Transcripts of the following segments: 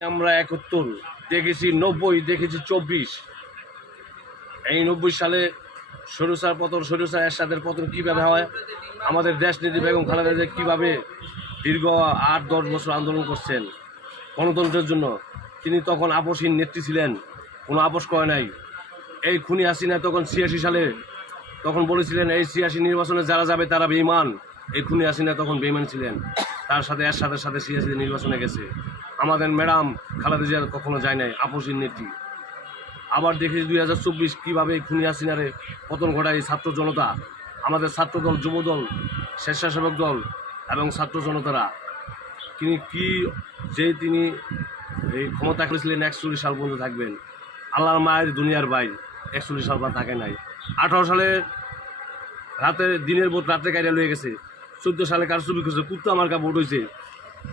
আমরা ৭১ দেখেছি, ৯০ দেখেছি, ২৪। এই ৯০ সালে স্বৈরাচার পতন, স্বৈরাচার এরশাদের পতন কীভাবে হয়, আমাদের দেশনেত্রী বেগম খালেদা জিয়া কীভাবে দীর্ঘ ৮-১০ বছর আন্দোলন করছেন গণতন্ত্রের জন্য। তিনি তখন আপোষহীন নেত্রী ছিলেন, কোনো আপোষ করে নাই। এই খুনি হাসিনা তখন ৮৬ সালে তখন বলেছিলেন এই ৮৬ নির্বাচনে যারা যাবে তারা বেঈমান। এই খুনি হাসিনা তখন বেঈমান ছিলেন, তার সাথে এরশাদের সাথে ৮৬ নির্বাচনে গেছে। আমাদের ম্যাডাম খালেদা জিয়া কখনো যায় নাই, আপোষহীন নেত্রী। আবার দেখেছি ২০২৪ কীভাবে খুনি হাসিনারে পতন ঘটায় ছাত্র জনতা, আমাদের ছাত্রদল, যুবদল, স্বেচ্ছাসেবক দল এবং ছাত্র জনতারা। তিনি এই ক্ষমতা করেছিলেন ৪১ সাল পর্যন্ত থাকবেন। আল্লাহর মায়ের দুনিয়ার ভাই ৪১ সাল পর থাকে নাই। ১৮ সালে দিনের ভোট রাত্রে কাইরা লয়ে গেছে। ১৪ সালে কারচুপি করছে, কুত্তা মার্কা ভোট হয়েছে।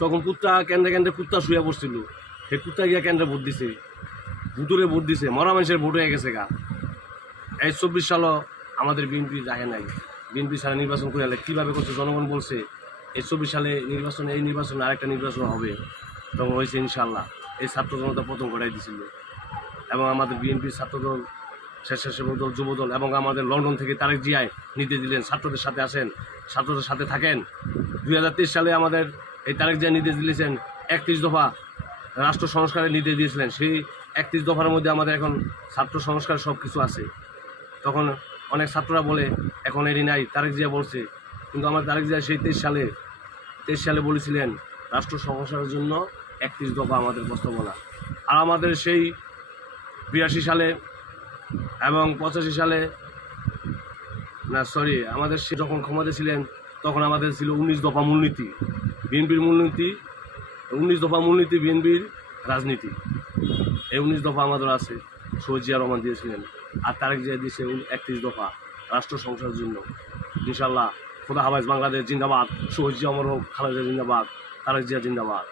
তখন কুত্তা কেন্দ্রে কেন্দ্রে কুত্তা শুয়ে পড়ছিল, সেই কুত্তা গিয়া কেন্দ্রে ভোট দিছে, ভুতুরে ভোট দিছে, মরা মানুষের ভোট হয়ে গেছে গা। এই ২৪ সালও আমাদের বিএনপি যায় নাই। বিএনপি সারা নির্বাচন করে আলে কীভাবে করছে, জনগণ বলছে এই ২৪ সালে নির্বাচনে, এই নির্বাচনে আরেকটা নির্বাচন হবে, তখন হয়েছে ইনশাল্লাহ। এই ছাত্র জনতা প্রথম ঘটাই দিছিল এবং আমাদের বিএনপির ছাত্রদল, স্বেচ্ছাসেবক দল, যুবদল এবং আমাদের লন্ডন থেকে তারেক জিয়ায় নির্দেশ দিলেন ছাত্রদের সাথে আসেন, ছাত্রদের সাথে থাকেন। ২০২৩ সালে আমাদের এই তারেক জিয়া নির্দেশ দিয়েছেন ৩১ দফা রাষ্ট্র সংস্কারের নির্দেশ দিয়েছিলেন। সেই ৩১ দফার মধ্যে আমাদের এখন ছাত্র সংস্কার সব কিছু আছে। তখন অনেক ছাত্ররা বলে এখন এরই নাই, তারেক জিয়া বলছে। কিন্তু আমার তারেক জিয়া সেই ২৩ সালে বলেছিলেন রাষ্ট্র সংস্কারের জন্য ৩১ দফা আমাদের প্রস্তাবনা। আর আমাদের সেই ৮২ সালে এবং ৮৫ সালে আমাদের সে যখন ক্ষমতা ছিলেন তখন আমাদের ছিল ১৯ দফা মূলনীতি, বিএনপির মূলনীতি। ১৯ দফা মূলনীতি বিএনপির রাজনীতি। এই ১৯ দফা আমাদের আছে, শহীদ জিয়া রহমান দিয়েছিলেন। আর তারেক জিয়া দিয়েছে ৩১ দফা রাষ্ট্র সংস্কারের জন্য। ইনশাল্লাহ খোদা হাফেজ, বাংলাদেশ জিন্দাবাদ, শহীদ জিয়া অমর হোক, খালেদা জিয়া জিন্দাবাদ, তারেক জিয়া জিন্দাবাদ।